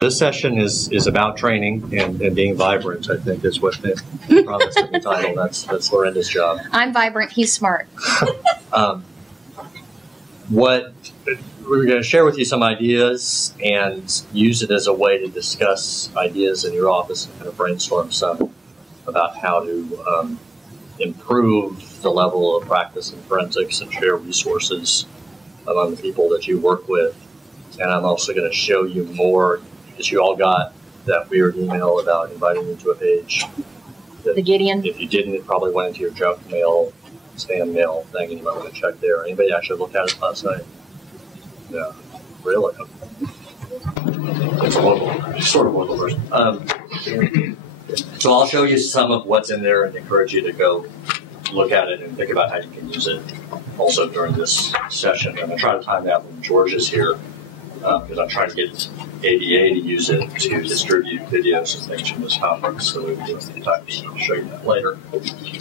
This session is about training and being vibrant, I think is what the promise of the title. That's Lorenda's job. I'm vibrant, he's smart. What we're going to share with you some ideas and use it as a way to discuss ideas in your office and kind of brainstorm some about how to improve the level of practice in forensics and share resources among the people that you work with. And I'm also going to show you more that you all got that weird email about inviting you to a page. The Gideon. If you didn't, it probably went into your junk mail, spam mail thing, and you might want to check there. Anybody actually looked at it last night? No. Really? It's horrible. Sort of horrible version. So I'll show you some of what's in there and encourage you to go look at it and think about how you can use it also during this session. I'm going to try to time that when George is here because I'm trying to get ADA to use it to distribute videos and things from this conference. So we will do time. I'll show you that later.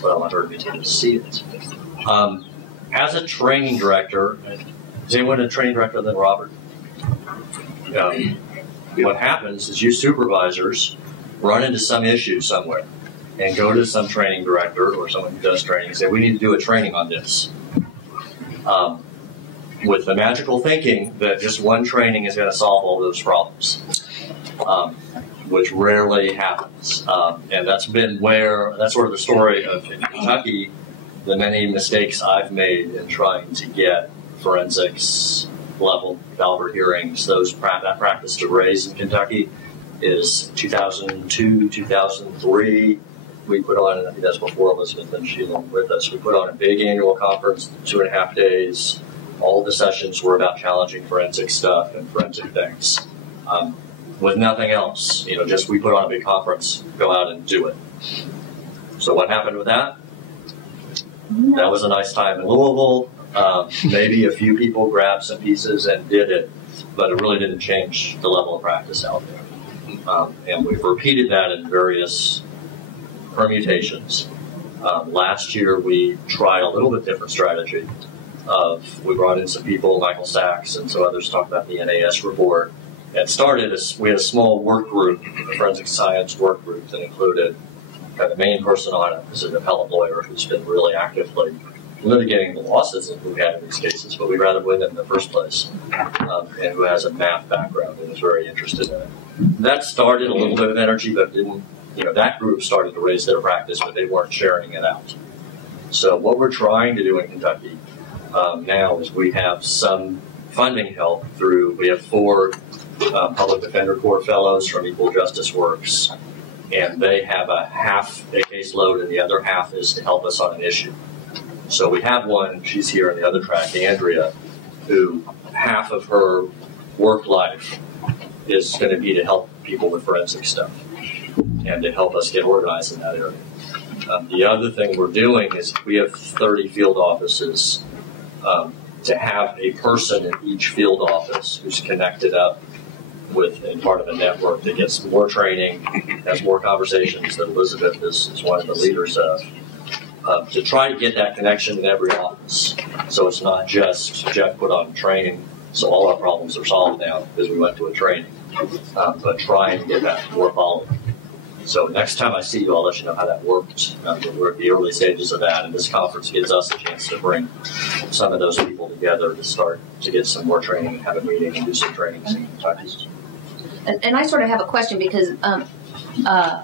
Well, I heard you didn't see it. As a training director, is anyone a training director than Robert? What happens is you supervisors run into some issue somewhere and go to some training director or someone who does training and say, we need to do a training on this. With the magical thinking that just one training is going to solve all those problems, which rarely happens. And that's sort of the story of in Kentucky, the many mistakes I've made in trying to get forensics level caliber hearings, that practice to raise in Kentucky is 2002, 2003. We put on, I think that's before Elizabeth and Sheila were with us, we put on a big annual conference, 2.5 days. All of the sessions were about challenging forensic stuff and forensic things. With nothing else, just we put on a big conference, go out and do it. So what happened with that? That was a nice time in Louisville. Maybe a few people grabbed some pieces and did it, but it really didn't change the level of practice out there. And we've repeated that in various permutations. Last year we tried a little bit different strategy. We brought in some people, Michael Sachs and some others, talked about the NAS report. And we had a small work group, a forensic science work group that included the main person on it is an appellate lawyer who's been really actively litigating the losses that we've had in these cases, but we'd rather win them in the first place, and who has a math background and is very interested in it. That started a little bit of energy, but didn't, that group started to raise their practice, but they weren't sharing it out. So what we're trying to do in Kentucky now is we have some funding help we have 4 Public Defender Corps fellows from Equal Justice Works, and they have half a caseload and the other half is to help us on an issue. So we have one, she's here in the other track, Andrea, who half of her work life is going to be to help people with forensic stuff and to help us get organized in that area. The other thing we're doing is we have 30 field offices. To have a person in each field office who's connected up with and part of a network that gets more training, has more conversations that Elizabeth is one of the leaders of, to try to get that connection in every office. So it's not just Jeff put on training, so all our problems are solved now because we went to a training, but try and get that more following. So next time I see you, I'll let you know how that worked. We're at the early stages of that, and this conference gives us a chance to bring some of those people together to start to get some more training and have a meeting and do some trainings in Kentucky. And I sort of have a question because I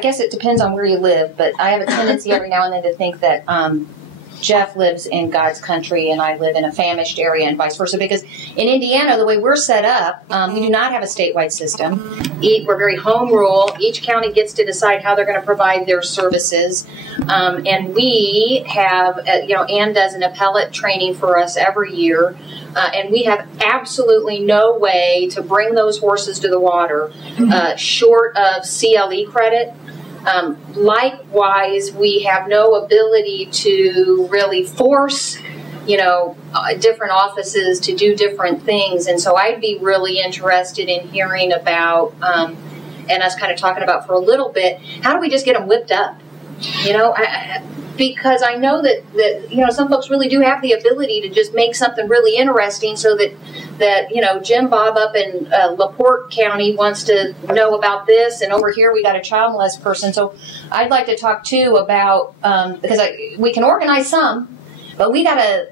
guess it depends on where you live, but I have a tendency every now and then to think that Jeff lives in God's country and I live in a famished area and vice versa, because in Indiana, the way we're set up, we do not have a statewide system. We're very home rule. Each county gets to decide how they're going to provide their services. And we have, Ann does an appellate training for us every year. And we have absolutely no way to bring those horses to the water short of CLE credit. Likewise, we have no ability to really force, different offices to do different things. And so I'd be really interested in hearing about, and us kind of talking about for a little bit, how do we just get them whipped up? because I know that some folks really do have the ability to just make something really interesting, so that Jim Bob up in LaPorte County wants to know about this, and over here we got a child molest person. So I'd like to talk too about because we can organize some, but we gotta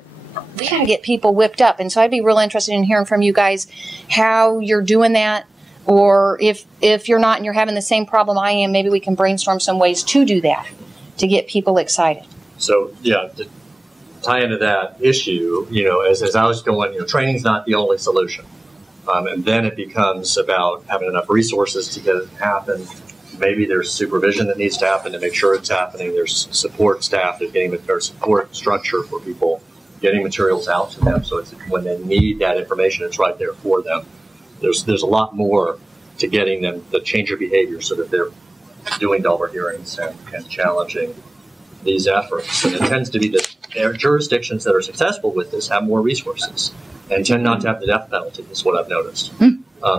get people whipped up, and so I'd be real interested in hearing from you guys how you're doing that, or if you're not and you're having the same problem I am, maybe we can brainstorm some ways to do that to get people excited. So yeah, to tie into that issue, as I was going, training's not the only solution, and then it becomes about having enough resources to get it to happen. Maybe there's supervision that needs to happen to make sure it's happening. There's support staff that's getting their support structure for people, getting materials out to them, so it's when they need that information, it's right there for them. There's a lot more to getting them to change their behavior so that they're doing Delver hearings and challenging these efforts. And it tends to be that jurisdictions that are successful with this have more resources and tend not to have the death penalty, is what I've noticed.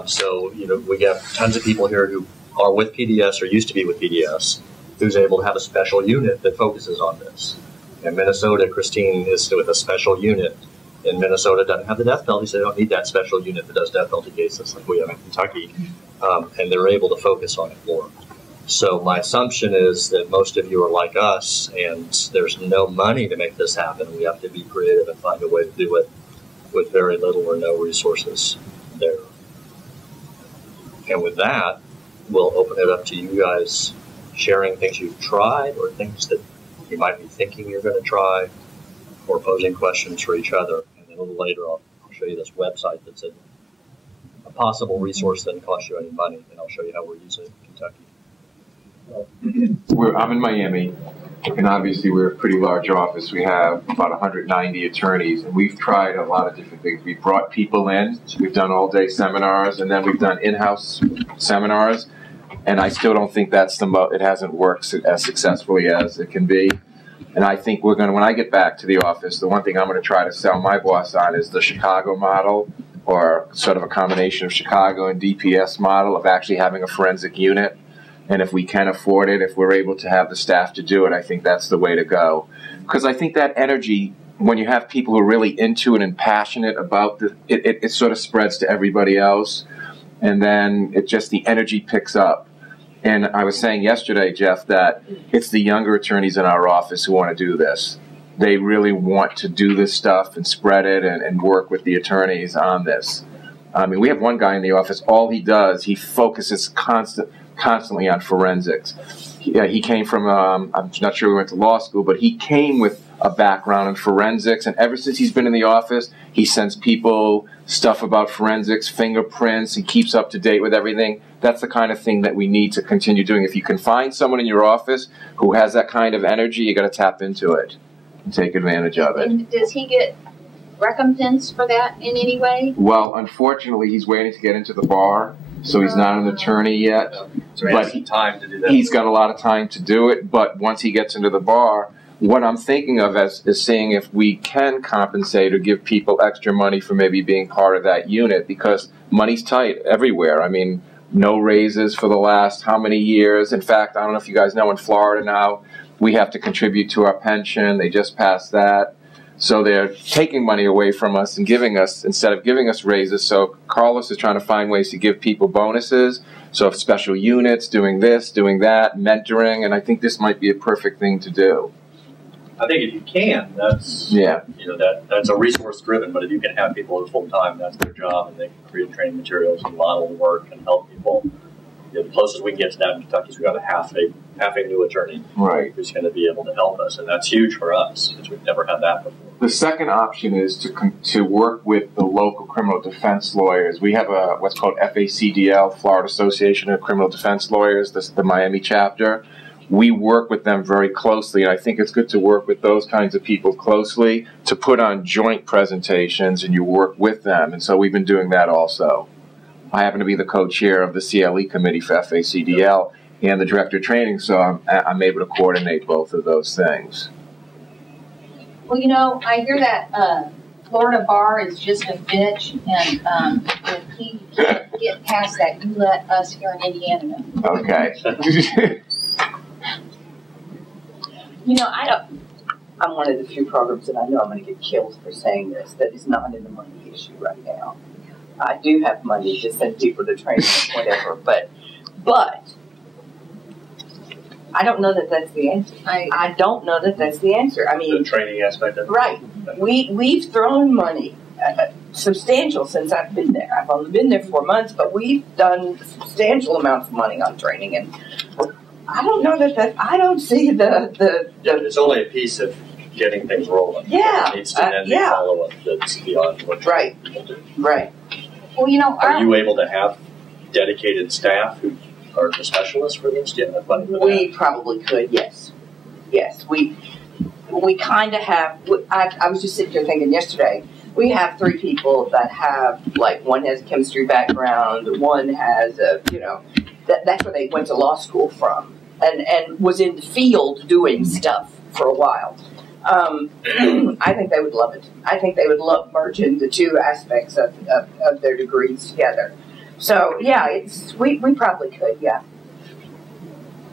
So we have tons of people here who are with PDS or used to be with PDS who's able to have a special unit that focuses on this. In Minnesota, Christine is with a special unit. In Minnesota, doesn't have the death penalty, so they don't need that special unit that does death penalty cases like we have in Kentucky, and they're able to focus on it more. So my assumption is that most of you are like us, and there's no money to make this happen. We have to be creative and find a way to do it with very little or no resources there. And with that, we'll open it up to you guys sharing things you've tried or things that you might be thinking you're going to try, or posing questions for each other. And then a little later, I'll show you this website that's a possible resource that doesn't cost you any money, and I'll show you how we're using it in Kentucky. I'm in Miami, and obviously we're a pretty large office. We have about 190 attorneys, and we've tried a lot of different things. We've brought people in, we've done all-day seminars, and then we've done in-house seminars, and I still don't think it hasn't worked as successfully as it can be. And I think when I get back to the office, the one thing I'm going to try to sell my boss on is the Chicago model, or sort of a combination of Chicago and DPS model of actually having a forensic unit. And if we can afford it, if we're able to have the staff to do it, I think that's the way to go. Because I think that energy, when you have people who are really into it and passionate about it sort of spreads to everybody else. And then the energy picks up. And I was saying yesterday, Jeff, that it's the younger attorneys in our office who want to do this. They really want to do this stuff and spread it and work with the attorneys on this. I mean, we have one guy in the office, all he does, he focuses constantly on forensics. He came from, I'm not sure he went to law school, but he came with a background in forensics, and ever since he's been in the office, he sends people stuff about forensics, fingerprints, he keeps up to date with everything. That's the kind of thing that we need to continue doing. If you can find someone in your office who has that kind of energy, you got to tap into it and take advantage of it. And does he get recompense for that in any way? Well, unfortunately, he's waiting to get into the bar, so he's not an attorney yet. So he has some time to do that. He's got a lot of time to do it, but once he gets into the bar, what I'm thinking of is seeing if we can compensate or give people extra money for maybe being part of that unit, because money's tight everywhere. I mean, no raises for the last how many years. In fact, I don't know if you guys know, in Florida now, we have to contribute to our pension. They just passed that. So they're taking money away from us and giving us, instead of giving us raises. So Carlos is trying to find ways to give people bonuses. So special units, doing this, doing that, mentoring, and I think this might be a perfect thing to do. I think if you can, that's that's a resource driven. But if you can have people at full time, that's their job, and they can create training materials and model the work and help people. The closest we can get to that in Kentucky is we've got a half a new attorney, right, who's going to be able to help us, and that's huge for us because we've never had that before. The second option is to work with the local criminal defense lawyers. We have what's called FACDL, Florida Association of Criminal Defense Lawyers, the Miami chapter. We work with them very closely, and I think it's good to work with those kinds of people closely to put on joint presentations, and you work with them. And so we've been doing that also. I happen to be the co-chair of the CLE committee for FACDL and the director of training, so I'm able to coordinate both of those things. Well, I hear that Florida bar is just a bitch, and if he can't get past that, you let us here in Indiana know. Okay. You know, I don't. I'm one of the few programs that I know I'm going to get killed for saying this that is not in the money issue right now. I do have money to send people to training or whatever, but I don't know that that's the answer. I don't know that that's the answer. I mean, the training aspect of it. Right. We've thrown money, substantial since I've been there. I've only been there 4 months, but we've done substantial amounts of money on training, and I don't know that I don't see the It's only a piece of getting things rolling. Yeah. It needs to then be follow-up that's beyond what Right. Right. Well, you know, are you able to have dedicated staff who are the specialists for this? Do you have money for that? We probably could, yes. Yes, we kind of have. I was just sitting here thinking yesterday. We have 3 people that have, like, one has a chemistry background, one has a, that's where they went to law school from, and was in the field doing stuff for a while. I think they would love it. I think they would love merging the 2 aspects of their degrees together. So yeah, we probably could, yeah.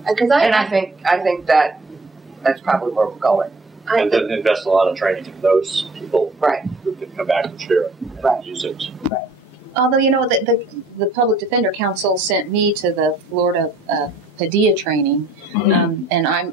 I think that's probably where we're going. And then invest a lot of training in those people, right, who can come back and share it and use it. Right. Although, the Public Defender Council sent me to the Florida Padilla training, and I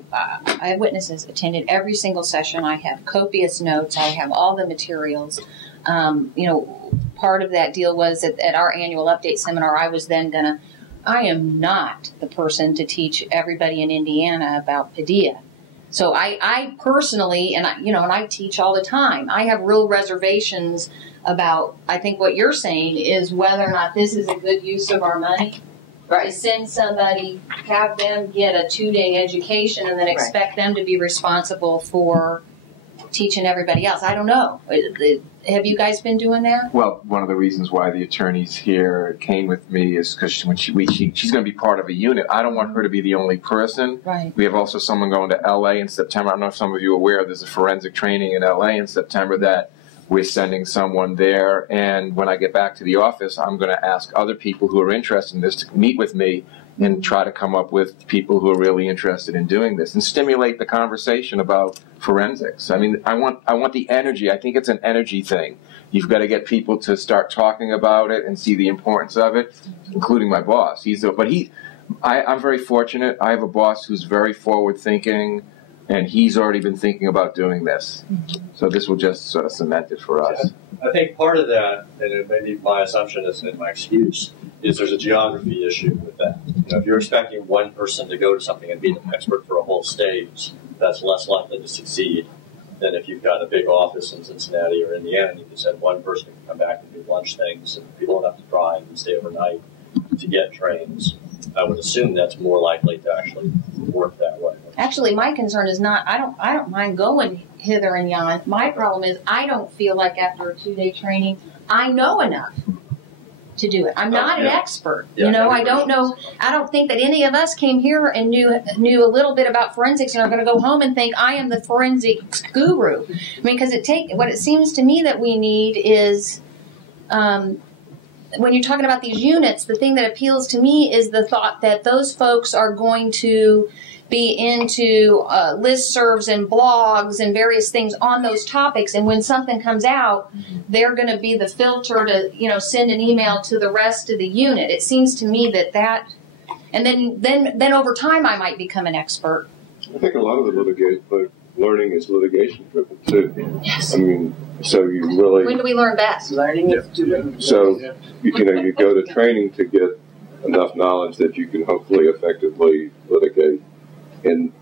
have witnesses, attended every single session. I have copious notes. I have all the materials. Part of that deal was that at our annual update seminar, I was then I am not the person to teach everybody in Indiana about Padilla. So I personally, and I teach all the time, I have real reservations about, I think what you're saying is whether or not this is a good use of our money. Right. To send somebody, have them get a 2-day education and then expect them to be responsible for teaching everybody else. I don't know. Have you guys been doing that? Well, one of the reasons why the attorneys here came with me is because when she's going to be part of a unit. I don't want her to be the only person. Right. We have also someone going to L.A. in September. I don't know if some of you are aware, there's a forensic training in L.A. in September that we're sending someone there. And when I get back to the office, I'm going to ask other people who are interested in this to meet with me and try to come up with people who are really interested in doing this and stimulate the conversation about forensics. I mean, I want the energy. I think it's an energy thing. You've got to get people to start talking about it and see the importance of it, including my boss. I'm very fortunate. I have a boss who's very forward-thinking, and he's already been thinking about doing this. So this will just sort of cement it for us. I think part of that, and it may be my assumption and my excuse, is there's a geography issue with that. If you're expecting one person to go to something and be an expert for a whole state, that's less likely to succeed than if you've got a big office in Cincinnati or Indiana and you can send one person who can come back and do lunch things and people don't have to drive and stay overnight to get trains. I would assume that's more likely to actually work that way. Actually, my concern is not, I don't mind going hither and yon. My problem is I don't feel like after a 2-day training, I know enough to do it. I'm not an expert. I don't know. I don't think that any of us came here and knew a little bit about forensics and are going to go home and think I am the forensics guru. I mean, because what it seems to me that we need is, when you're talking about these units, the thing that appeals to me is the thought that those folks are going to be into listservs and blogs and various things on those topics. And when something comes out, they're going to be the filter to, send an email to the rest of the unit. It seems to me that, and then over time I might become an expert. I think a lot of the learning is litigation driven too. Yes. I mean, so you really. When do we learn best? Learning is doing. So, you go to training to get enough knowledge that you can hopefully effectively litigate. And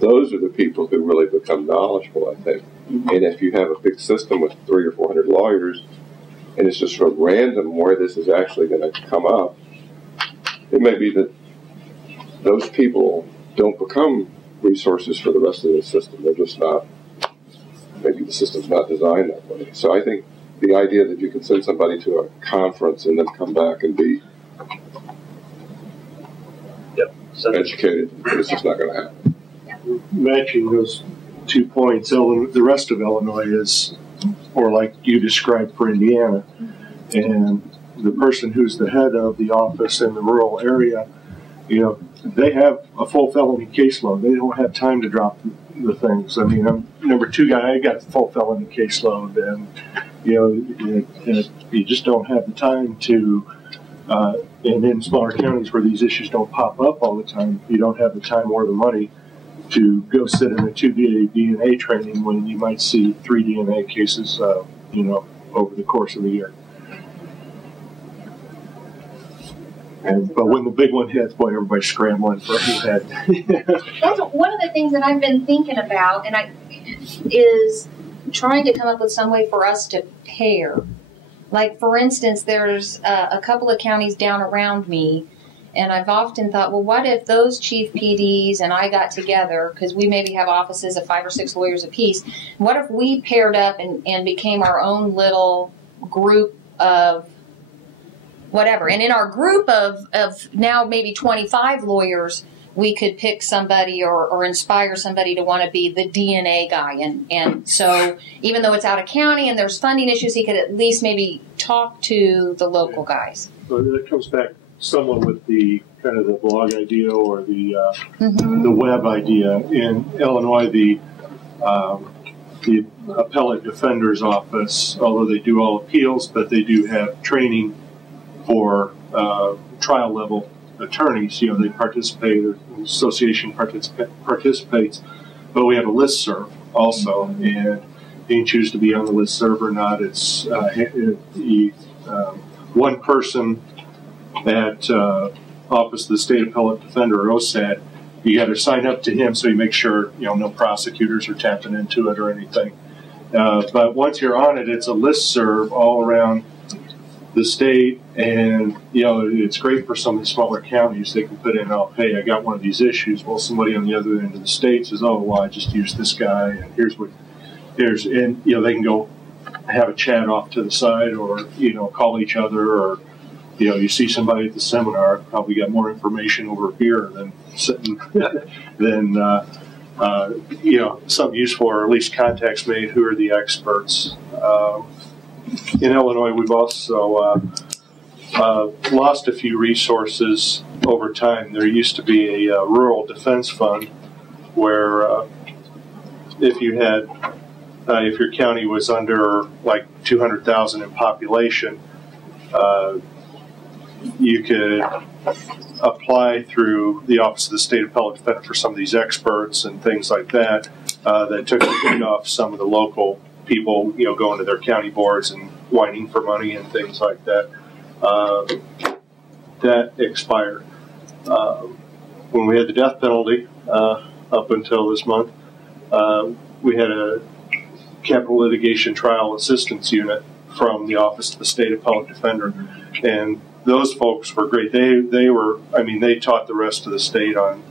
those are the people who really become knowledgeable, I think. Mm-hmm. And if you have a big system with 300 or 400 lawyers, and it's just sort of random where this is actually going to come up, it may be that those people don't become resources for the rest of the system. They're just not, maybe the system's not designed that way. So I think the idea that you can send somebody to a conference and then come back and be educated, it's just not going to happen. Matching those 2 points, the rest of Illinois is more like you described for Indiana. And the person who's the head of the office in the rural area they have a full felony caseload. They don't have time to drop the things. I mean, I'm number 2 guy. I got a full felony caseload, and you just don't have the time to. And in smaller counties where these issues don't pop up all the time, you don't have the time or the money to go sit in a 2-day DNA training when you might see 3 DNA cases, over the course of the year. But when the big one hits, boy, everybody's scrambling for who had. That's one of the things that I've been thinking about, is trying to come up with some way for us to pair. Like, for instance, there's a couple of counties down around me, and I've often thought, well, what if those chief PDs and I got together, because we maybe have offices of 5 or 6 lawyers apiece, what if we paired up and became our own little group of whatever. And in our group of now maybe 25 lawyers, we could pick somebody or inspire somebody to want to be the DNA guy. And so even though it's out of county and there's funding issues, he could at least maybe talk to the local guys. So that comes back someone with the kind of the blog idea or the web idea. In Illinois, the appellate defender's office, although they do all appeals, but they do have training for trial level attorneys. They participate, the association participates, but we have a listserv also, and you can choose to be on the listserv or not. It's one person at Office of the State Appellate Defender, or OSAD. You got to sign up to him so you make sure no prosecutors are tapping into it or anything. But once you're on it, it's a listserv all around the state, and it's great for some of the smaller counties. They can put in, oh, hey, I got one of these issues. Well, somebody on the other end of the state says, oh, well, I just used this guy, and and they can go have a chat off to the side, or call each other, or you see somebody at the seminar, probably got more information over a beer than sitting than something useful, or at least contacts made. Who are the experts? In Illinois, we've also lost a few resources over time. There used to be a rural defense fund where if your county was under like 200,000 in population, you could apply through the Office of the State Appellate Defender for some of these experts and things like that. That took the weight off some of the local people, going to their county boards and whining for money and things like that. That expired. When we had the death penalty up until this month, we had a capital litigation trial assistance unit from the Office of the State Appellate Defender, and those folks were great. They taught the rest of the state on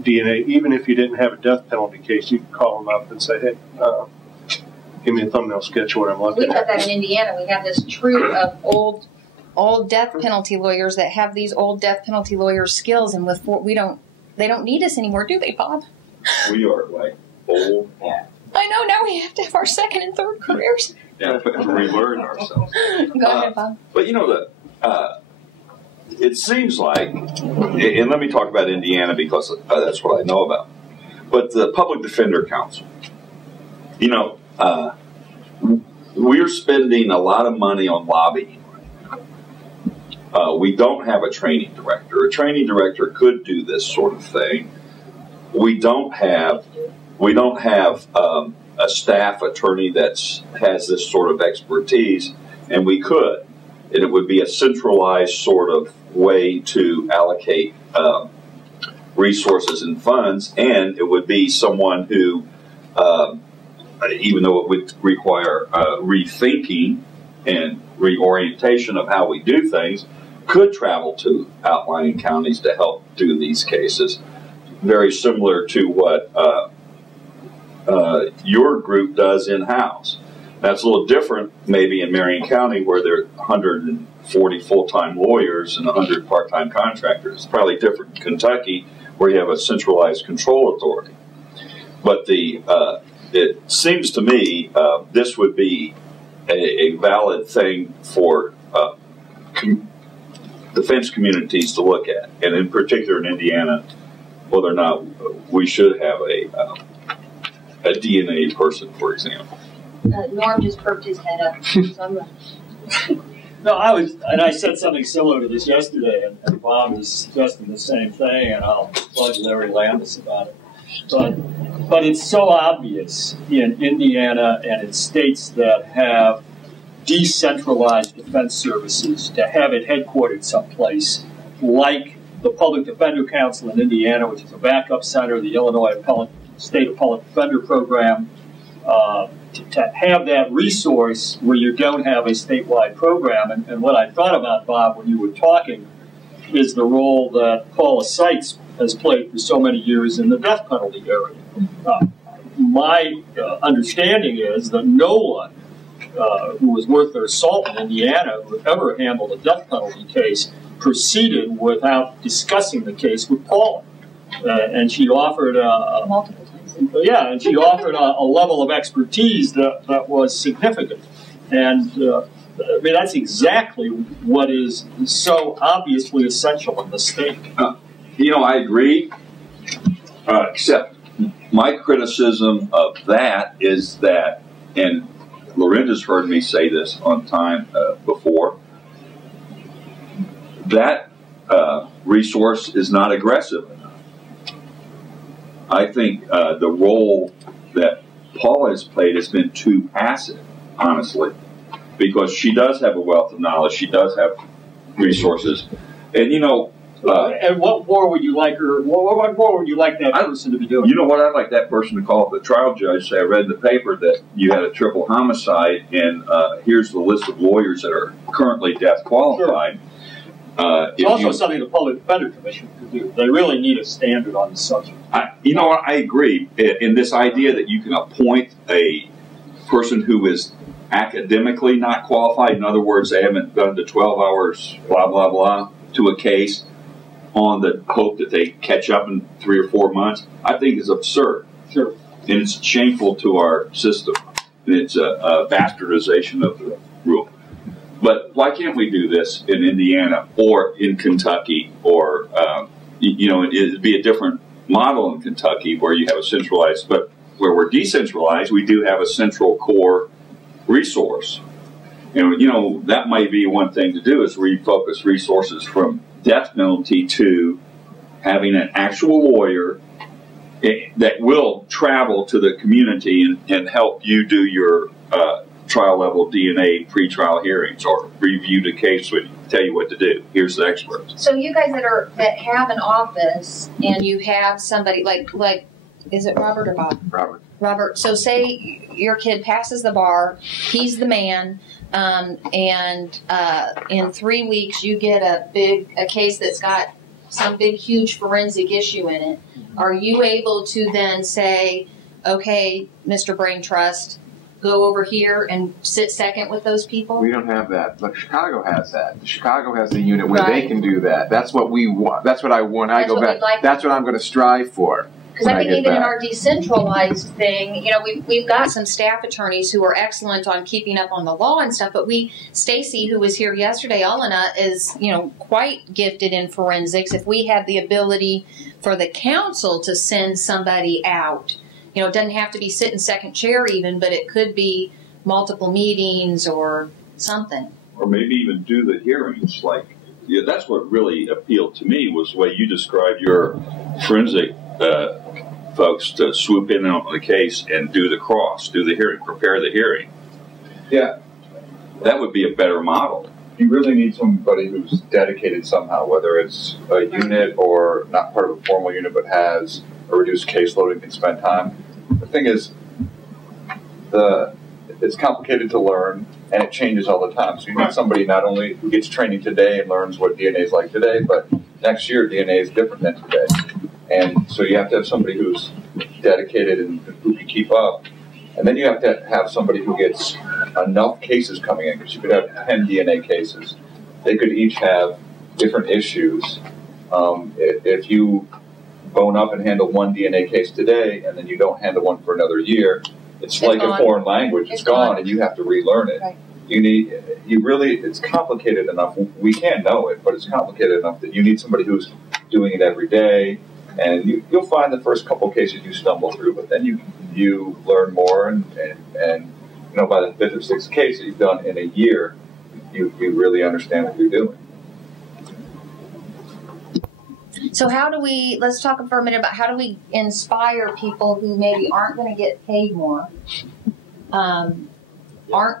DNA. Even if you didn't have a death penalty case, you could call them up and say, hey, give me a thumbnail sketch of what I'm looking at. We have that in Indiana. We have this troupe of old death penalty lawyers that have these old death penalty lawyer skills, and they don't need us anymore, do they, Bob? We are like old. I know. Now we have to have our second and third careers. Yeah, to relearn ourselves. Go ahead, Bob. But it seems like, and let me talk about Indiana because that's what I know about. But the Public Defender Council, we're spending a lot of money on lobbying. We don't have a training director. A training director could do this sort of thing. We don't have a staff attorney that has this sort of expertise, and we could. And it would be a centralized sort of way to allocate resources and funds, and it would be someone who, even though it would require rethinking and reorientation of how we do things, could travel to outlying counties to help do these cases. Very similar to what your group does in-house. That's a little different maybe in Marion County, where there are 140 full-time lawyers and 100 part-time contractors. It's probably different in Kentucky, where you have a centralized control authority. But it seems to me this would be a valid thing for defense communities to look at, and in particular in Indiana, whether or not we should have a DNA person, for example. Norm just perked his head up. So No, I said something similar to this yesterday, and Bob is suggesting the same thing, and I'll plug Larry Landis about it. But it's so obvious in Indiana and in states that have decentralized defense services to have it headquartered someplace, like the Public Defender Council in Indiana, which is a backup center, the Illinois State Appellate Defender Program, to have that resource where you don't have a statewide program. And what I thought about, Bob, when you were talking, is the role that Paula Seitz has played for so many years in the death penalty area. My understanding is that no one who was worth their salt in Indiana who ever handled a death penalty case proceeded without discussing the case with Paula. And she offered multiple times. Yeah, and she offered a level of expertise that was significant. And I mean, that's exactly what is so obviously essential in the state. You know, I agree, except my criticism of that is that, and Lorinda's heard me say this on time before, that resource is not aggressive enough. I think the role that Paula has played has been too passive, honestly, because she does have a wealth of knowledge, she does have resources, and you know. And what more would you like her? What more would you like that person to be doing? You know what? I'd like that person to call up the trial judge. Say, I read in the paper that you had a triple homicide, and here's the list of lawyers that are currently death qualified. Sure. It's also something the Public Defender Commission could do. They really need a standard on the subject. You know what? I agree. In this idea that you can appoint a person who is academically not qualified, in other words, they haven't done the 12 hours, blah, blah, blah, to a case, on the hope that they catch up in 3 or 4 months, I think is absurd. Sure. And it's shameful to our system. And it's a bastardization of the rule. But why can't we do this in Indiana or in Kentucky or, you know, it'd be a different model in Kentucky where you have a centralized, but where we're decentralized, we do have a central core resource. And, you know, that might be one thing to do is refocus resources from death penalty to having an actual lawyer that will travel to the community and help you do your trial level DNA pre-trial hearings or review the case with you, tell you what to do. Here's the experts. So you guys that have an office and you have somebody like is it Robert or Bob? Robert. So say your kid passes the bar, he's the man, and in 3 weeks you get a case that's got some big, huge forensic issue in it. Are you able to then say, okay, Mr. Brain Trust, go over here and sit second with those people? We don't have that. But Chicago has that. Chicago has a unit where they can do that. That's what we want. That's what I want. I go back. That's what I'm going to strive for. Because I think even in our decentralized thing, you know, we've got some staff attorneys who are excellent on keeping up on the law and stuff, but Stacy, who was here yesterday, Alana, is, you know, quite gifted in forensics. If we had the ability for the council to send somebody out, you know, it doesn't have to be sitting second chair even, but it could be multiple meetings or something. Or maybe even do the hearings. Like, yeah, that's what really appealed to me was the way you described your forensic folks to swoop in on the case and do the hearing, prepare the hearing. Yeah. That would be a better model. You really need somebody who's dedicated somehow, whether it's a unit or not part of a formal unit but has a reduced caseload and can spend time. The thing is, it's complicated to learn and it changes all the time. So you need somebody not only who gets training today and learns what DNA is like today, but next year DNA is different than today. And so you have to have somebody who's dedicated and who can keep up. And then you have to have somebody who gets enough cases coming in, because you could have 10 DNA cases. They could each have different issues. If you bone up and handle one DNA case today, and then you don't handle one for another year, it's like a foreign language. It's gone, and you have to relearn it. Right. it's complicated enough. We can know it, but it's complicated enough that you need somebody who's doing it every day. And you'll find the first couple of cases you stumble through, but then you learn more, and by the fifth or sixth case that you've done in a year, you really understand what you're doing. So let's talk for a minute about how do we inspire people who maybe aren't going to get paid more, aren't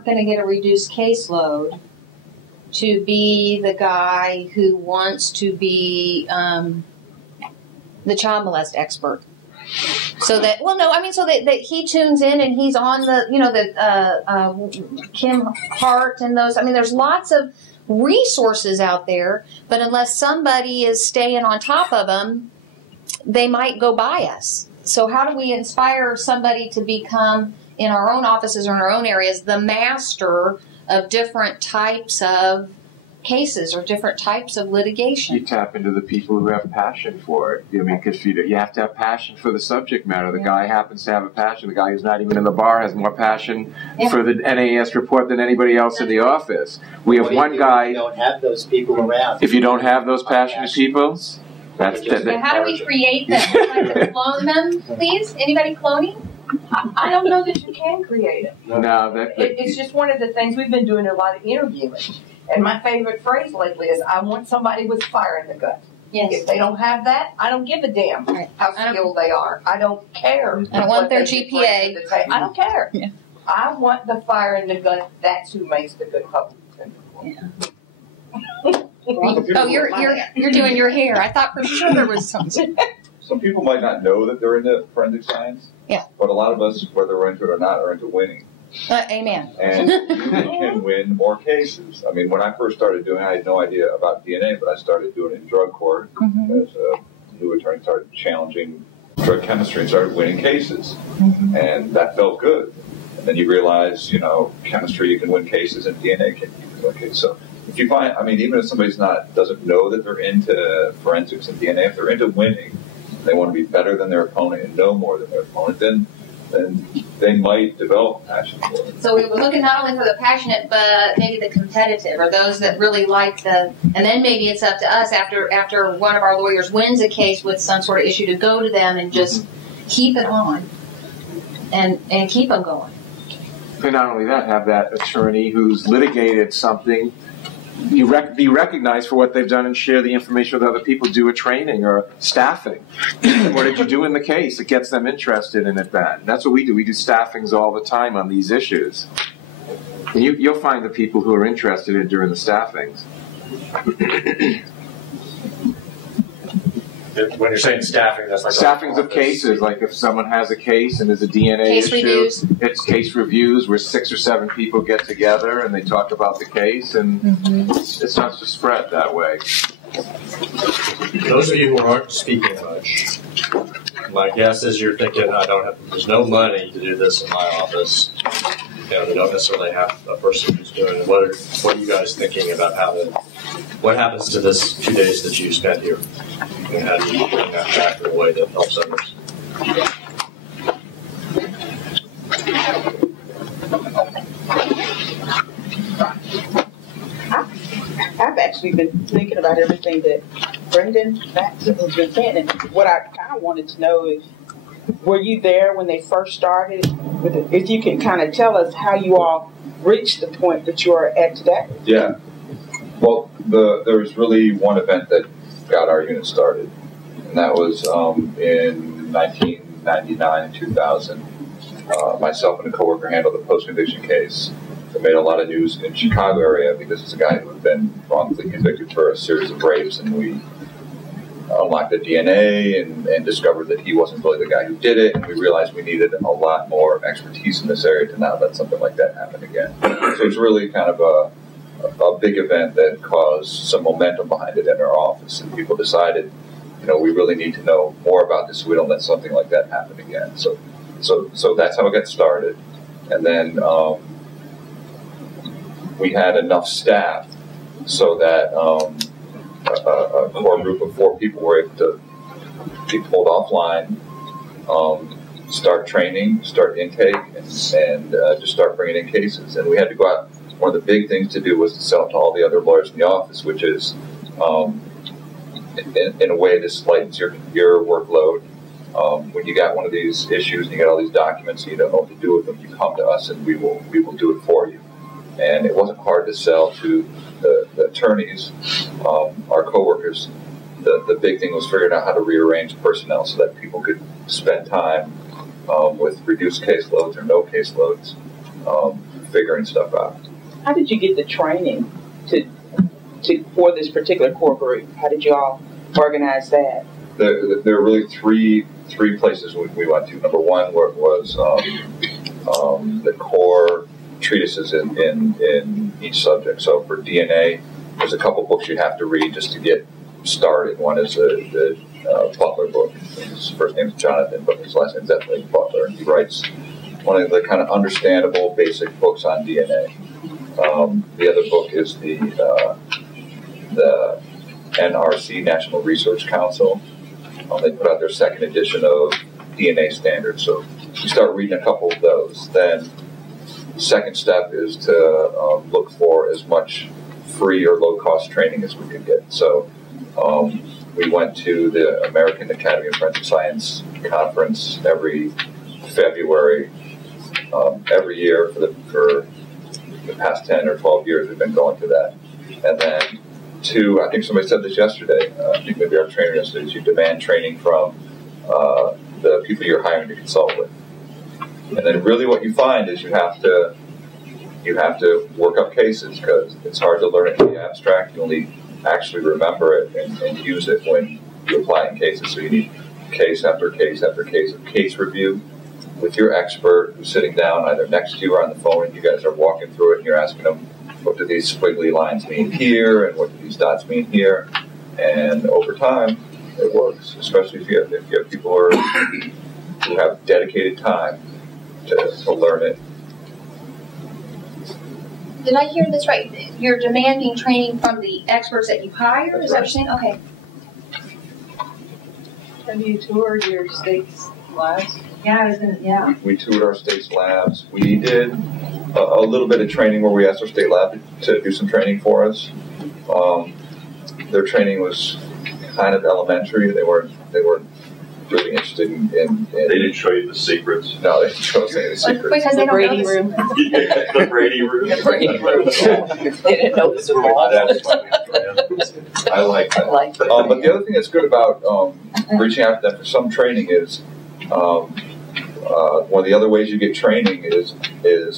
going to get a reduced caseload, to be the guy who wants to be the child molest expert. So that, so that he tunes in and he's on the Kim Hart and those. There's lots of resources out there, but unless somebody is staying on top of them, they might go by us. So how do we inspire somebody to become, in our own offices or in our own areas, the master of different types of cases or different types of litigation? You tap into the people who have passion for it. Because you have to have passion for the subject matter. The guy happens to have a passion. The guy who's not even in the bar has more passion for the NAS report than anybody else in the office. We have one guy. You don't have those people around. If you don't have those passionate people, how do we create them? Like to clone them, please? Anybody cloning? I don't know that you can create it. No, it's just one of the things we've been doing a lot of interviewing. And my favorite phrase lately is, I want somebody with fire in the gut. Yes. If they don't have that, I don't give a damn how skilled they are. I don't care. I don't want their GPA. I don't care. Yeah. I want the fire in the gut. That's who makes the good public defender. Yeah. Oh, you're doing your hair. I thought for sure there was something. Some people might not know that they're into forensic science. Yeah. But a lot of us, whether we're into it or not, are into winning. Amen. And you can win more cases. When I first started doing it, I had no idea about DNA, but I started doing it in drug court as a new attorney, started challenging drug chemistry and started winning cases. And that felt good. And then you realize, chemistry, you can win cases, and DNA can win cases. So if you find, even if somebody's doesn't know that they're into forensics and DNA, if they're into winning, they want to be better than their opponent and know more than their opponent, then they might develop passion for it. So we were looking not only for the passionate, but maybe the competitive, or those that really like and then maybe it's up to us after one of our lawyers wins a case with some sort of issue to go to them and just keep it on and keep them going. And not only that, have that attorney who's litigated something be recognized for what they've done and share the information with other people, do a training or staffing. What did you do in the case? It gets them interested in it. That's what we do. We do staffings all the time on these issues. And you'll find the people who are interested in during the staffings. When you're saying staffing, that's like staffings of cases. Like if someone has a case and there's a DNA case issue, reviews. It's case reviews where 6 or 7 people get together and they talk about the case, and it starts to spread that way. Those of you who aren't speaking much, my guess is you're thinking, there's no money to do this in my office. They don't necessarily have a person who's doing it. What are you guys thinking about what happens to this 2 days that you spent here? And how do you bring that back in a way that helps others? I've actually been thinking about everything that Brendan Maxson has been saying, and what I kind of wanted to know is, were you there when they first started? If you can kind of tell us how you all reached the point that you are at today. Yeah. Well, there was really one event that got our unit started, and that was in 1999, 2000. Myself and a coworker handled a post-conviction case that made a lot of news in the Chicago area because it's a guy who had been wrongfully convicted for a series of rapes, and we unlocked the DNA and discovered that he wasn't really the guy who did it, and we realized we needed a lot more expertise in this area to not let something like that happen again. So it's really kind of a big event that caused some momentum behind it in our office, and people decided, we really need to know more about this so we don't let something like that happen again. So that's how it got started. And then we had enough staff so that a core group of 4 people were able to be pulled offline, start training, start intake, and just start bringing in cases. And we had to go out. one of the big things to do was to sell to all the other lawyers in the office, which is, in a way, this lightens your workload. When you got one of these issues and you got all these documents and you don't know what to do with them, you come to us and we will do it for you. And it wasn't hard to sell to the attorneys, our coworkers. The big thing was figuring out how to rearrange personnel so that people could spend time with reduced caseloads or no caseloads, figuring stuff out. How did you get the training for this particular core group? How did you all organize that? There are really three places we went to. Number one was the core treatises in each subject. So for DNA, there's a couple books you have to read just to get started. One is the Butler book. His first name is Jonathan, but his last name is definitely Butler. And he writes one of the kind of understandable basic books on DNA. The other book is the NRC, National Research Council. They put out their second edition of DNA standards. So you start reading a couple of those. Then the second step is to look for as much free or low-cost training as we could get. So we went to the American Academy of Forensic Science conference every February, every year for the past 10 or 12 years. We've been going to that. And then two, I think somebody said this yesterday, I think maybe our trainer yesterday, is you demand training from the people you're hiring to consult with. And then really what you find is you have to work up cases, because it's hard to learn it in the abstract. You only actually remember it and use it when you apply in cases. So you need case after case after case of case review with your expert who's sitting down either next to you or on the phone, and you guys are walking through it and you're asking them, what do these squiggly lines mean here, and what do these dots mean here? And over time, it works, especially if you have people who have dedicated time to learn it. Did I hear this right? You're demanding training from the experts that you hire? Is that what you're saying? Okay. Have you toured your state's labs? Yeah, We toured our state's labs. We did a little bit of training where we asked our state lab to do some training for us. Their training was kind of elementary. They weren't really interested in They didn't show you the secrets. No, they didn't show us any of the secrets. Because they don't know this. room. The Brady room. The Brady room. They didn't know this was I like that. But the other thing that's good about reaching out to them for some training is one of the other ways you get training is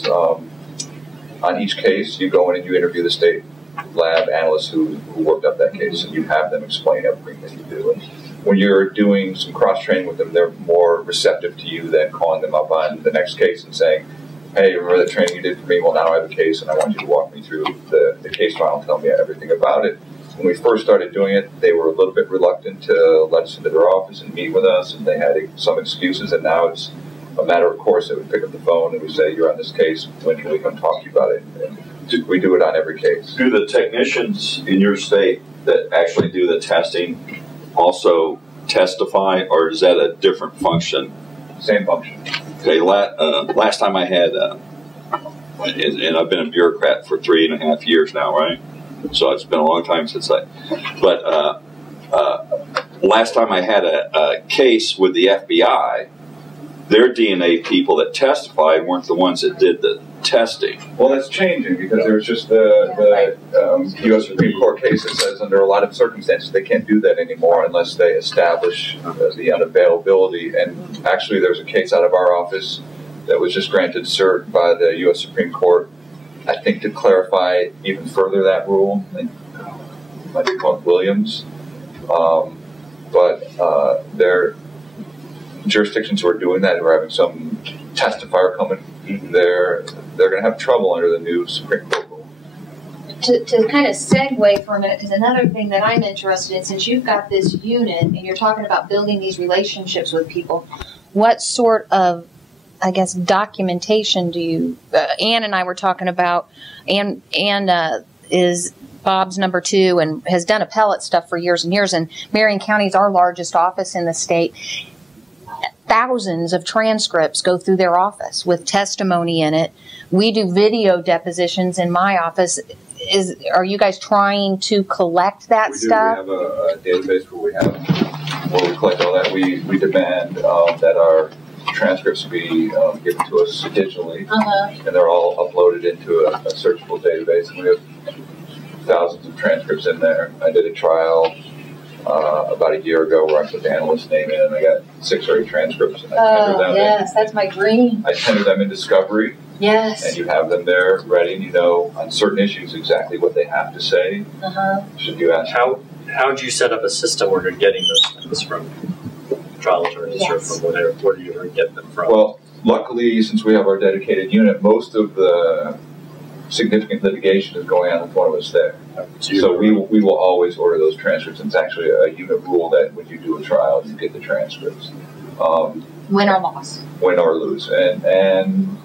on each case you go in and you interview the state lab analysts who worked up that case, and you have them explain everything that you do. And when you're doing some cross-training with them, they're more receptive to you than calling them up on the next case and saying, hey, remember the training you did for me? Well, now I have a case, and I want you to walk me through the case file and tell me everything about it. When we first started doing it, they were a little bit reluctant to let us into their office and meet with us, and they had some excuses, and now it's a matter of course. They would pick up the phone and we say, you're on this case, when can we come talk to you about it? And we do it on every case. Do the technicians in your state that actually do the testing also testify, or is that a different function? Same function. Okay, last time I had, and I've been a bureaucrat for 3.5 years now, right? So it's been a long time since but last time I had a case with the FBI, their DNA people that testified weren't the ones that did the testing. Well, that's changing because there's just the U.S. Supreme Court case that says under a lot of circumstances they can't do that anymore unless they establish the unavailability. And actually there's a case out of our office that was just granted cert by the U.S. Supreme Court, I think, to clarify even further that rule. I think it might be called Williams. But there jurisdictions who are doing that, who are having some testifier coming, they're going to have trouble under the new Supreme Court rule. To kind of segue for a minute, because another thing that I'm interested in, since you've got this unit and you're talking about building these relationships with people, what sort of, I guess, documentation do you, Ann and I were talking about, Ann is Bob's number 2 and has done appellate stuff for years and years, and Marion County is our largest office in the state. thousands of transcripts go through their office with testimony in it. We do video depositions in my office. Are you guys trying to collect that stuff? We have a database where we collect all that. We demand that our transcripts be given to us digitally, and they're all uploaded into a searchable database. And we have thousands of transcripts in there. I did a trial about a year ago where I put the analyst's name in, and I got 6 or 8 transcripts. And I tendered them yes, that's my dream. I tendered them in Discovery. Yes. And you have them there ready, and you know on certain issues exactly what they have to say. Should you ask? How would you set up a system where you're getting those things from trial attorneys or from whatever? Where do you get them from? Well, luckily, since we have our dedicated unit, most of the significant litigation is going on in front of us there. So we will always order those transcripts. And it's actually a unit rule that when you do a trial, you get the transcripts. Win or loss. Win or lose. And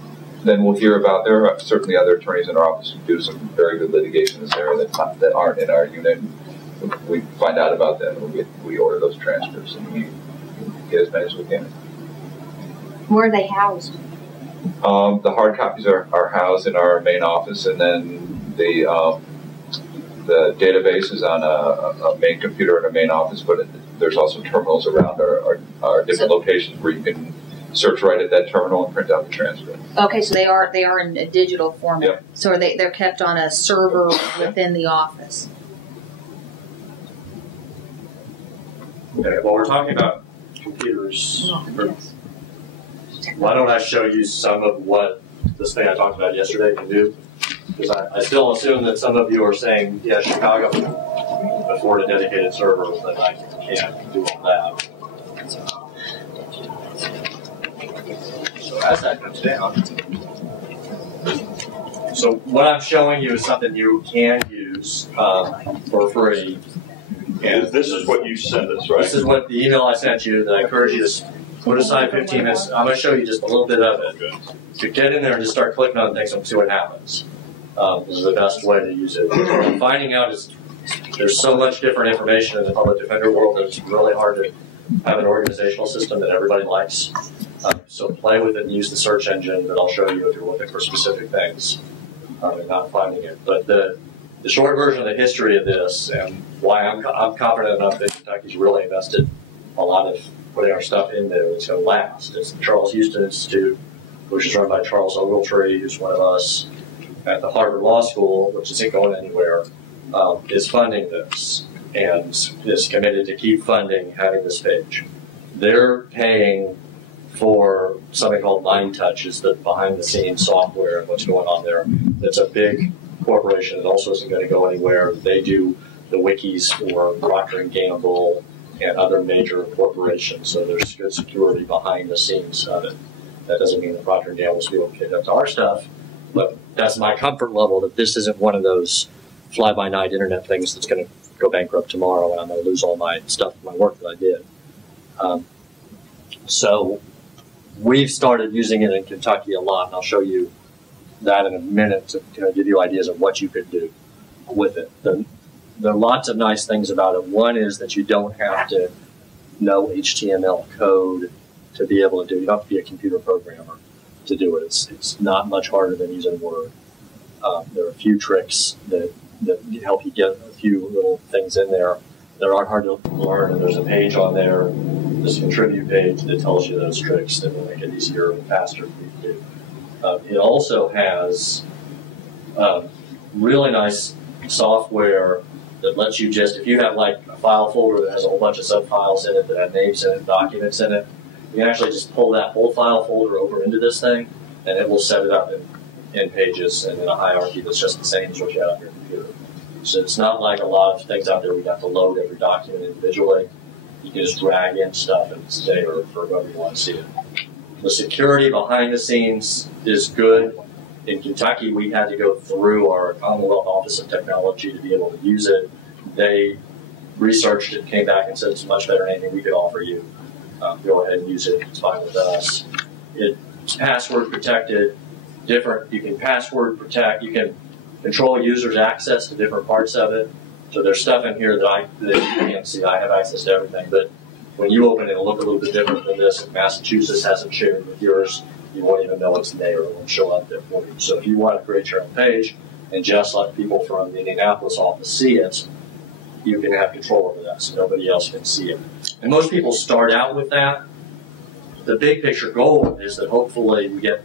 then we'll hear about, there are certainly other attorneys in our office who do some very good litigation in this area that aren't in our unit. We find out about them, and we order those transcripts, and we get as many as we can. Where are they housed? The hard copies are housed in our main office, and then the database is on a main computer in our main office, but there's also terminals around our different locations where you can search right at that terminal and print out the transcript. Okay, so they are in a digital format. Yep. So they're kept on a server within the office. Okay, well, we're talking about computers. Why don't I show you some of what this thing I talked about yesterday can do? Because I still assume that some of you are saying, yeah, Chicago can afford a dedicated server, but I can't do all that. So as that comes down, so what I'm showing you is something you can use for free. And this is what you sent us, right? This is what the email I sent you that I encourage you to put aside 15 minutes. I'm going to show you just a little bit of it. So get in there and just start clicking on things and see what happens. This is the best way to use it. What I'm finding out is there's so much different information in the public defender world that it's really hard to have an organizational system that everybody likes. So play with it and use the search engine that I'll show you if you're looking for specific things and not finding it. But the short version of the history of this and why I'm confident enough that Kentucky's really invested a lot of putting our stuff in there that's going to last. It's the Charles Houston Institute, which is run by Charles Ogletree, who's one of us at the Harvard Law School, which isn't going anywhere, is funding this and is committed to keep funding having this page. They're paying for something called Nine Touch, is the behind-the-scenes software and what's going on there. That's a big corporation that also isn't going to go anywhere. They do the wikis for Procter & Gamble and other major corporations, so there's good security behind the scenes of it. That doesn't mean that Procter & Gamble's be able to get up to our stuff, but that's my comfort level that this isn't one of those fly-by-night internet things that's going to go bankrupt tomorrow and I'm going to lose all my stuff, my work that I did. So we've started using it in Kentucky a lot, and I'll show you that in a minute to give you ideas of what you could do with it. There are lots of nice things about it. One is that you don't have to know HTML code to be able to do it. You don't have to be a computer programmer to do it. It's not much harder than using Word. There are a few tricks that help you get a few little things in there that aren't hard to learn, and there's a page on there, this contribute page that tells you those tricks that will make it easier and faster for you to do. It also has really nice software that lets you just, if you have like a file folder that has a whole bunch of subfiles in it that have names in it, documents in it, you can actually just pull that whole file folder over into this thing, and it will set it up in pages and in a hierarchy that's just the same as what you have on your computer. So it's not like a lot of things out there we have to load every document individually. You can just drag in stuff and stay for whoever you want to see it. The security behind the scenes is good. In Kentucky, we had to go through our Commonwealth Office of Technology to be able to use it. They researched it, came back and said it's much better than anything we could offer you. Go ahead and use it. It's fine with us. It's password protected. Different. You can password protect. You can control users' access to different parts of it. So there's stuff in here that you can't see. I have access to everything, but when you open it, it'll look a little bit different than this. If Massachusetts hasn't shared with yours, you won't even know it's there. It won't show up there for you. So if you want to create your own page and just let people from the Indianapolis office see it, you can have control over that so nobody else can see it. And most people start out with that. The big picture goal is that hopefully we get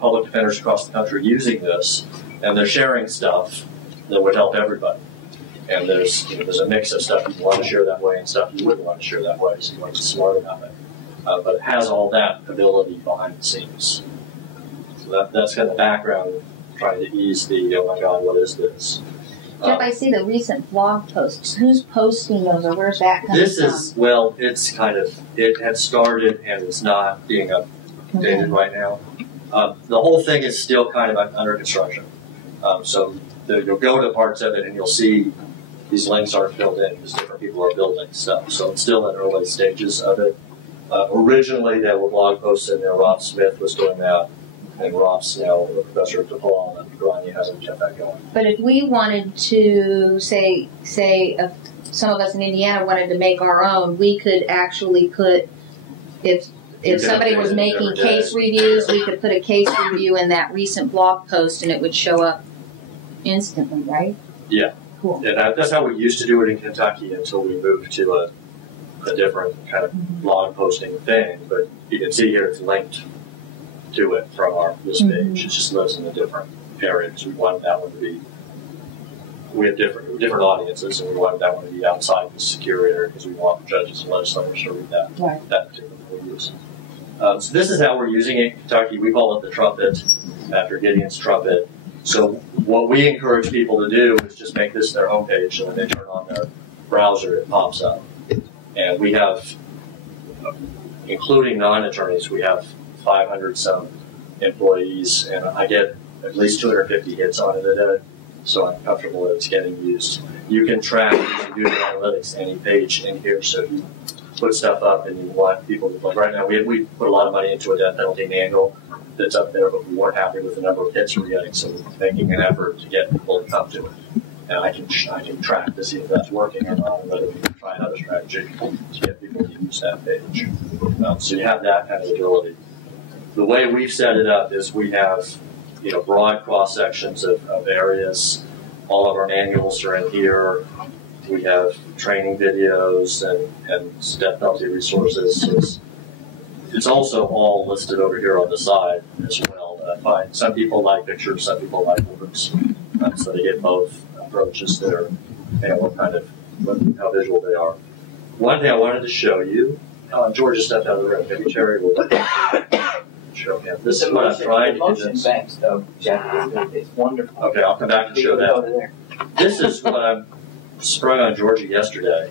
public defenders across the country using this, and they're sharing stuff that would help everybody. And there's a mix of stuff you want to share that way and stuff you wouldn't want to share that way, so you want to be smart about it. But it has all that ability behind the scenes. So that's kind of the background, trying to ease the, oh my God, what is this? Jeff, I see the recent blog posts. Who's posting those, or where's that coming from? Well, it's kind of, it had started and it's not being updated right now. The whole thing is still kind of under construction. So you'll go to parts of it and you'll see these links aren't filled in because different people are building stuff. So it's still in early stages of it. Originally, there were blog posts in there. Rob Smith was doing that. And Rob's now a professor at DePaul, and Grania hasn't kept that going. But if we wanted to, say some of us in Indiana wanted to make our own, we could actually put, if somebody was making case reviews, we could put a case review in that recent blog post, and it would show up instantly, right? Yeah. Cool. And that's how we used to do it in Kentucky until we moved to a different kind of blog posting thing. But you can see here it's linked to it from this page. It just lives in a different area because we wanted that one to be, we have different audiences, and we wanted that one to be outside the secure area because we want judges and legislators to read that, that particular use. So this is how we're using it in Kentucky. We call it the trumpet after Gideon's trumpet. So what we encourage people to do is just make this their homepage, so when they turn on their browser, it pops up. And we have, including non-attorneys, we have 500 some employees, and I get at least 250 hits on it a day, so I'm comfortable that it's getting used. You can track using Google Analytics any page in here, so if you put stuff up and you want people to, like right now, we put a lot of money into a death penalty manual that's up there, but we weren't happy with the number of hits we're getting, so we're making an effort to get people to come to it. And I can track to see if that's working or not, and whether we can try another strategy to get people to use that page. So you have that kind of ability. The way we've set it up is we have, broad cross sections of areas. All of our manuals are in here. We have training videos and death penalty resources. It's also all listed over here on the side as well. Some people like pictures, some people like words, so they get both approaches there and how visual they are. One thing I wanted to show you, George just stepped out of the room. Maybe Terry will show him. This is what I'm trying to do. Motion banks, though, Jeff, it's wonderful. Okay, I'll come back and show that. This is what I sprung on Georgia yesterday,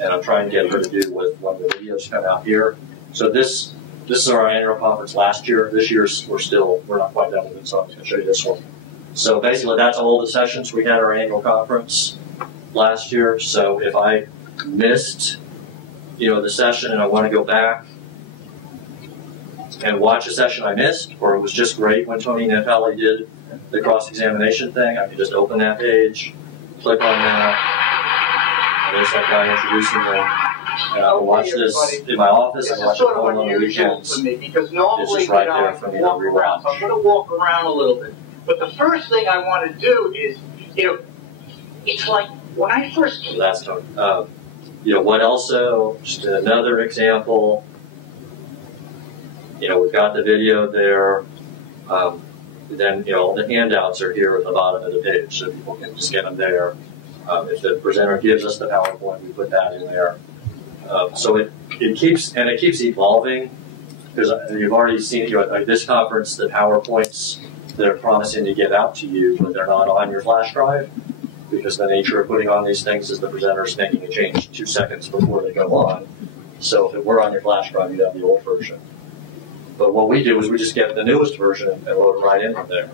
and I'm trying to get her to do with when the videos come out here. So this is our annual conference last year. This year we're not quite done with it, so I'm going to show you this one. So basically, that's all the sessions we had at our annual conference last year. So if I missed, the session and I want to go back and watch a session I missed, or it was just great when Tony Natali did the cross-examination thing, I can just open that page, click on that, and there's that guy introducing them. And I will watch this in my office. I watch it all on the weekends. Because normally, it's just right there for me to rewatch. So I'm going to walk around a little bit. But the first thing I want to do is, it's like when I first came. Last time. What else? Just another example. We've got the video there. Then, the handouts are here at the bottom of the page, so people can just get them there. If the presenter gives us the PowerPoint, we put that in there. So it keeps evolving, because you've already seen at this conference, the PowerPoints they're promising to get out to you, but they're not on your flash drive, because the nature of putting on these things is the presenter's making a change 2 seconds before they go on. So if it were on your flash drive, you'd have the old version. But what we do is we just get the newest version and load it right in from there.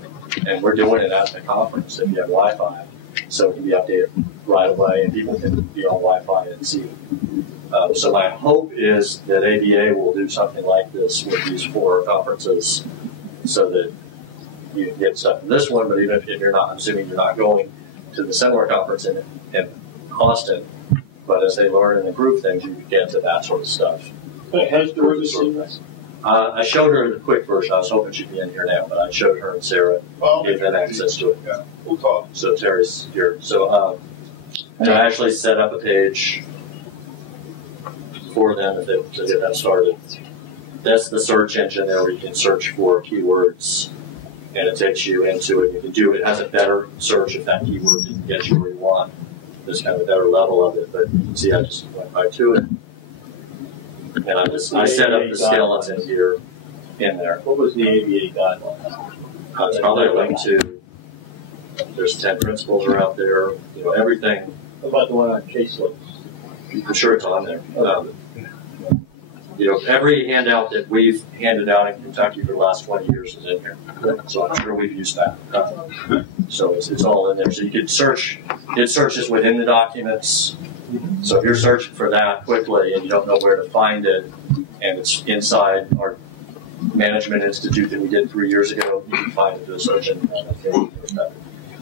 And we're doing it at the conference if you have Wi-Fi. So it can be updated right away and people can be on Wi-Fi and see it. So my hope is that ABA will do something like this with these 4 conferences so that you can get stuff from this one, but even if you're not, I'm assuming you're not going to the similar conference in Austin, But as they learn and improve things, you get into that sort of stuff. Has Doris seen this? I showed her the quick version. I was hoping she'd be in here now, but I showed her and Sarah, gave them access to it. Yeah, we'll talk. So Terry's here. So I actually set up a page for them to get that started. That's the search engine there where you can search for keywords, and it takes you into it. You can do it has a better search if that keyword didn't get you where you want. There's kind of a better level of it, but you can see I just went right to it. And I set up the skeleton here in there. What was the ABA guideline? It's probably a link to, there's 10 principles are out there, you know, everything. What about the one on case loads? I'm sure it's on there. You know, every handout that we've handed out in Kentucky for the last 20 years is in here. So I'm sure we've used that. So it's all in there. So you can search, it searches within the documents. So if you're searching for that quickly and you don't know where to find it, and it's inside our management institute that we did 3 years ago, you can find it through the search engine.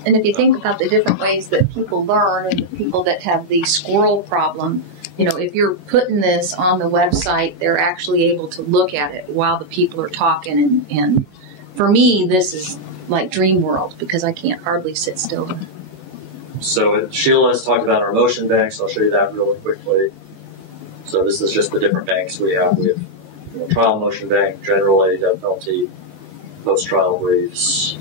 And if you think about the different ways that people learn and the people that have the squirrel problem, you know, if you're putting this on the website, they're actually able to look at it while the people are talking. And for me, this is like dream world because I can't hardly sit still. So Sheila has talked about our motion banks. I'll show you that really quickly. So this is just the different banks we have. We have trial motion bank, generally, death penalty, post-trial briefs.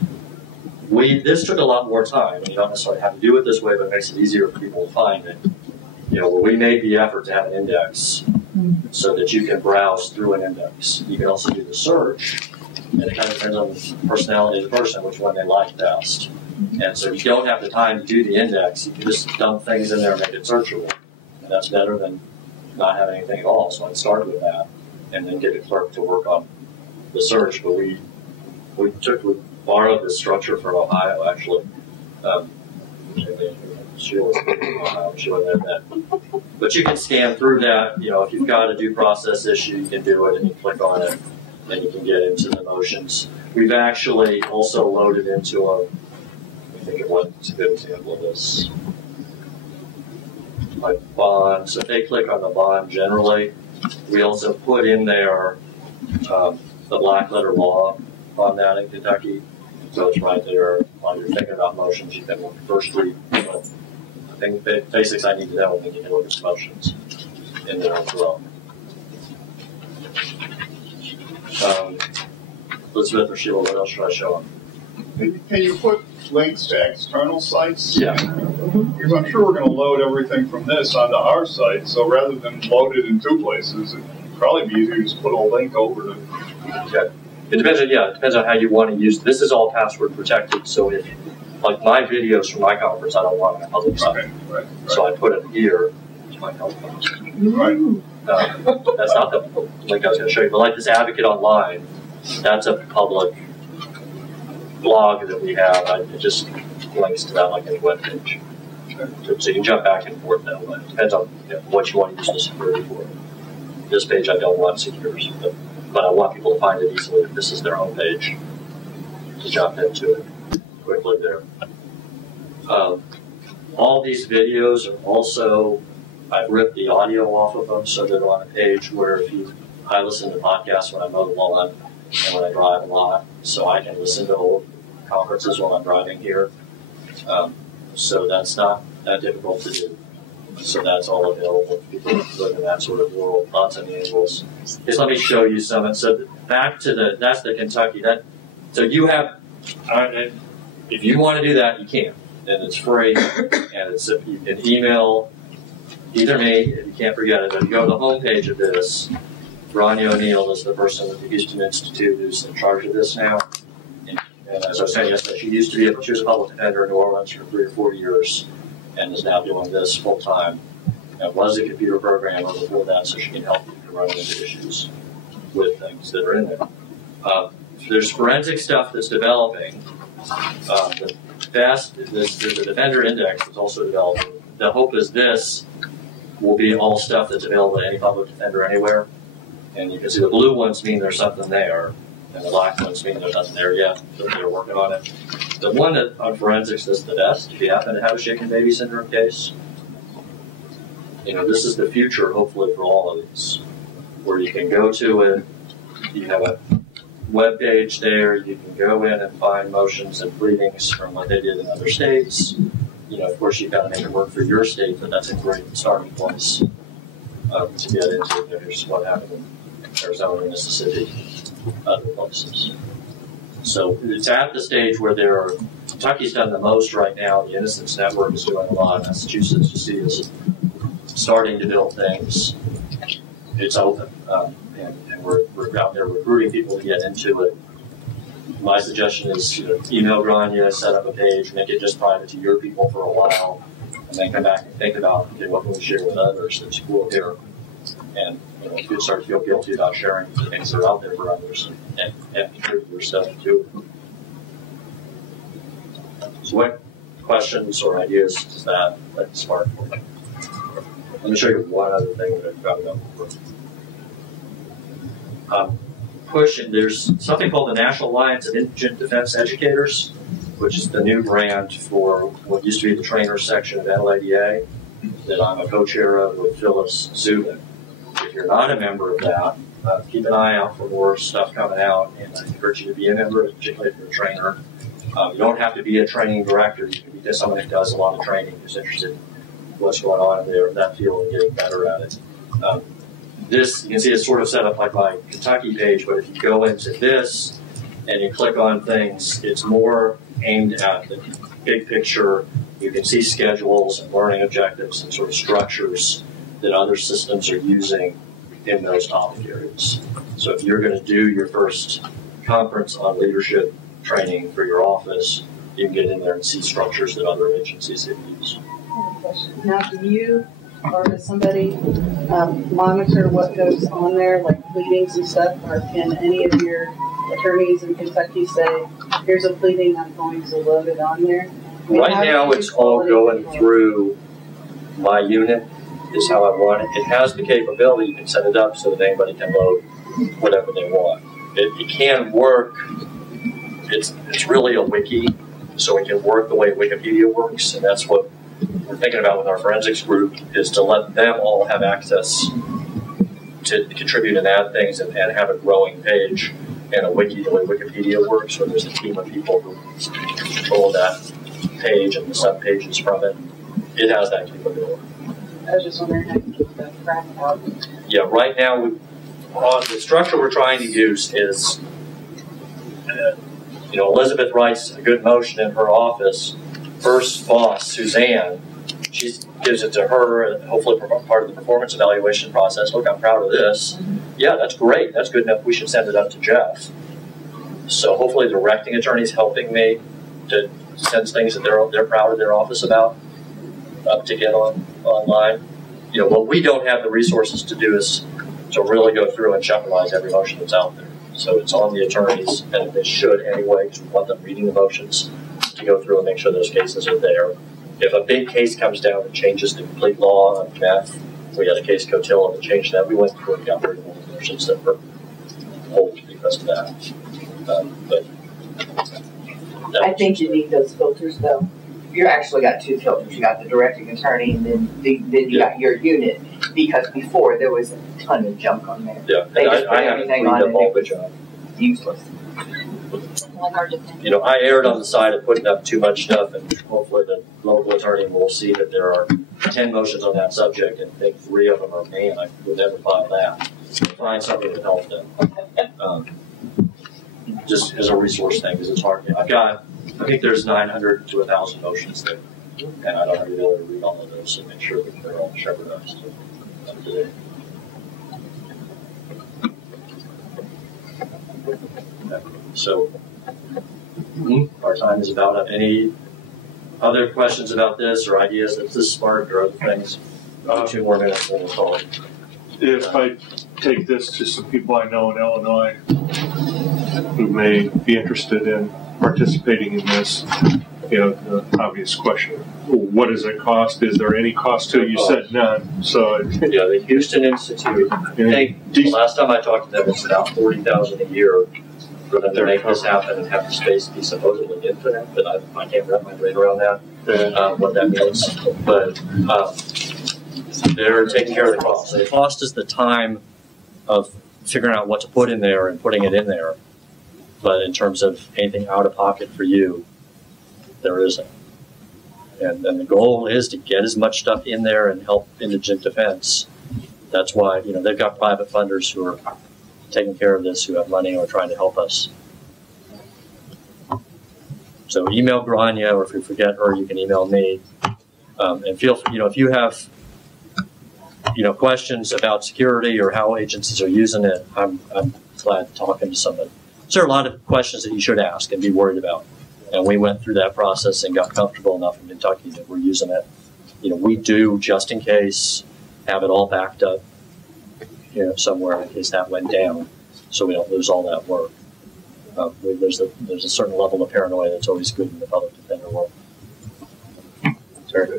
This took a lot more time. You don't necessarily have to do it this way, but it makes it easier for people to find it. You know, we made the effort to have an index so that you can browse through an index. You can also do the search, and it kind of depends on the personality of the person, which one they like best. And so if you don't have the time to do the index, you can just dump things in there and make it searchable. And that's better than not having anything at all. So I'd start with that and then get a clerk to work on the search. But we borrowed this structure from Ohio, actually. She wasn't there then. But you can scan through that. You know, if you've got a due process issue, you can do it, and you click on it, and you can get into the motions. We've actually also loaded into a, I think it was a good example of this, like bond. So if they click on the bond generally, we also put in there the black letter law on that in Kentucky. So it's right there while you're thinking about motions. You can first read I think the basics I need to know, and then you can look at the motions in there as well. Elizabeth or Sheila, what else should I show them? Can you put links to external sites? Yeah. Because I'm sure we're going to load everything from this onto our site, so rather than load it in 2 places, it'd probably be easier to just put a link over to. Okay. It depends on how you want to use. This is all password protected, so if, like my videos from my conference, I don't want to publicize. Right. So I put it here to my conference. Right. That's not the link I was going to show you, but like this Advocate Online, that's a public blog that we have. It just links to that like any web page. So you can jump back and forth now, but it depends on what you want to use the security for. This page I don't want security, but I want people to find it easily if this is their home page to jump into it quickly there. All these videos are also, I've ripped the audio off of them so they're on a page where I listen to podcasts when I mow the lawn and when I drive a lot, so I can listen to old conferences while I'm driving here. So that's not that difficult to do. So that's all available to people who live in that sort of world, lots of manuals. Just let me show you some. So back to that's the Kentucky. So you have, if you want to do that, you can. And it's free, and you can email either me, if you can't forget it, but you go to the homepage of this. Ronnie O'Neill is the person at the Houston Institute who's in charge of this now. And as I was saying yesterday, she was a public defender in New Orleans for 3 or 4 years, and is now doing this full time. And was a computer programmer before that, so she can help you to run into issues with things that are in there. There's forensic stuff that's developing. There's a Defender Index that's also developing. The hope is this will be all stuff that's available to any public defender anywhere. And you can see the blue ones mean there's something there, and the black ones mean there's nothing there yet. So they're working on it. The one that on forensics is the best, if you happen to have a shaken baby syndrome case, this is the future, hopefully, for all of these, where you can go to it, you have a web page there, you can go in and find motions and pleadings from what they did in other states. Of course, you've got to make it work for your state, but that's a great starting place to get into. Here's what happened in Arizona, Mississippi, other places. So it's at the stage where Kentucky's done the most right now. The Innocence Network is doing a lot. Massachusetts, you see, is starting to build things. It's open, and we're out there recruiting people to get into it. My suggestion is, email Grania, set up a page, make it just private to your people for a while, and then come back and think about, okay, what can we share with others that's cool here? And you start to feel guilty about sharing the things that are out there for others and contribute your stuff to it. So what questions or ideas does that spark for you? Let me show you one other thing that I've got about there's something called the National Alliance of Indigent Defense Educators, which is the new brand for what used to be the trainers section of NLADA that I'm a co-chair of with Phyllis Zubin. If you're not a member of that, keep an eye out for more stuff coming out, and I encourage you to be a member, particularly if you're a trainer. You don't have to be a training director. You can be just someone who does a lot of training, who's interested in what's going on there in that field and getting better at it. This, you can see it's sort of set up like my Kentucky page, but if you go into this and you click on things, it's more aimed at the big picture. You can see schedules and learning objectives and sort of structures that other systems are using in those topic areas. So if you're going to do your first conference on leadership training for your office, you can get in there and see structures that other agencies have used. Now, do you or does somebody monitor what goes on there, like pleadings and stuff, or can any of your attorneys in Kentucky say, here's a pleading, I'm going to load it on there? Right now it's all going through my unit is how I want it. It has the capability, you can set it up so that anybody can load whatever they want. It can work, it's really a wiki, so it can work the way Wikipedia works, and that's what we're thinking about with our forensics group, is to let them all have access to contribute and add things and have a growing page and a wiki the way Wikipedia works, where there's a team of people who control that page and the sub-pages from it. It has that capability. I was just wondering how you keep that track out. Yeah, right now, the structure we're trying to use is, Elizabeth writes a good motion in her office. First boss, Suzanne, she gives it to her, and hopefully part of the performance evaluation process. Look, I'm proud of this. Yeah, that's great. That's good enough. We should send it up to Jeff. So hopefully the directing attorney's helping me to send things that they're proud of their office about up to get online. What we don't have the resources to do is to really go through and jeopardize every motion that's out there. So it's on the attorneys, and they should anyway, because we want them reading the motions to go through and make sure those cases are there. If a big case comes down and changes the complete law on meth, we had a case Cotilla that changed that. We went through and got rid of all the motions that were old because of that. I think you need those filters, though. You actually got two filters. You got the directing attorney, and then you got your unit. Because before there was a ton of junk on there. Yeah, they just I haven't cleaned up all the junk. Useless. I erred on the side of putting up too much stuff, and hopefully the local attorney will see that there are 10 motions on that subject, and think 3 of them are, man, I would never file that. Find something to help them. Just as a resource thing, because it's hard. I think there's 900 to 1,000 motions there, and I don't have the ability to read all of those, so make sure that they're all shepherdized today. So, our time is about up. Any other questions about this or ideas that this sparked or other things? 2 more minutes and we'll call it. If I take this to some people I know in Illinois who may be interested in participating in this, the obvious question, what does it cost? Is there any cost to it? You said none. So yeah, the Houston Institute, I think the last time I talked to them, it's about $40,000 a year for them to make this happen and have the space be supposedly infinite, but I can't wrap my brain around that, what that means. But they're taking care of the cost. The cost is the time of figuring out what to put in there and putting it in there. But in terms of anything out of pocket for you, there isn't. And the goal is to get as much stuff in there and help indigent defense. That's why, they've got private funders who are taking care of this, who have money or trying to help us. So email Grania, or if you forget her, you can email me. And feel, if you have, questions about security or how agencies are using it, I'm glad talking to somebody. So there are a lot of questions that you should ask and be worried about. And we went through that process and got comfortable enough in Kentucky that we're using it. We do, just in case, have it all backed up, somewhere in case that went down, so we don't lose all that work. There's a certain level of paranoia that's always good in the public defender world.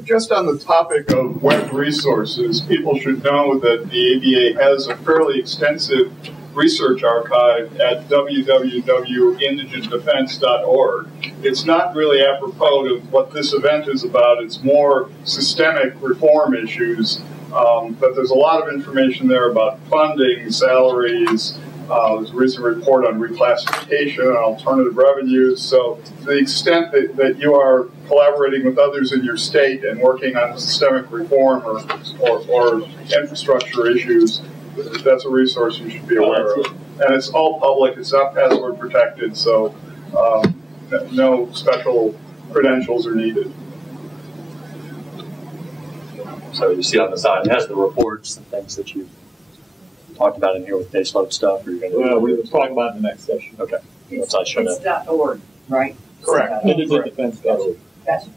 Just on the topic of web resources, people should know that the ABA has a fairly extensive research archive at www.indigentdefense.org. It's not really apropos of what this event is about. It's more systemic reform issues. But there's a lot of information there about funding, salaries. There's a recent report on reclassification and alternative revenues. So to the extent that you are collaborating with others in your state and working on systemic reform or infrastructure issues, that's a resource you should be aware of. And it's all public. It's not password protected, so no special credentials are needed. So you see on the side, it has the reports and things that you talked about in here with baseload stuff. Or you're going to well, we were talking about in the next session. Okay. It's .org, right? Correct. Indigentdefense.org. Gotcha.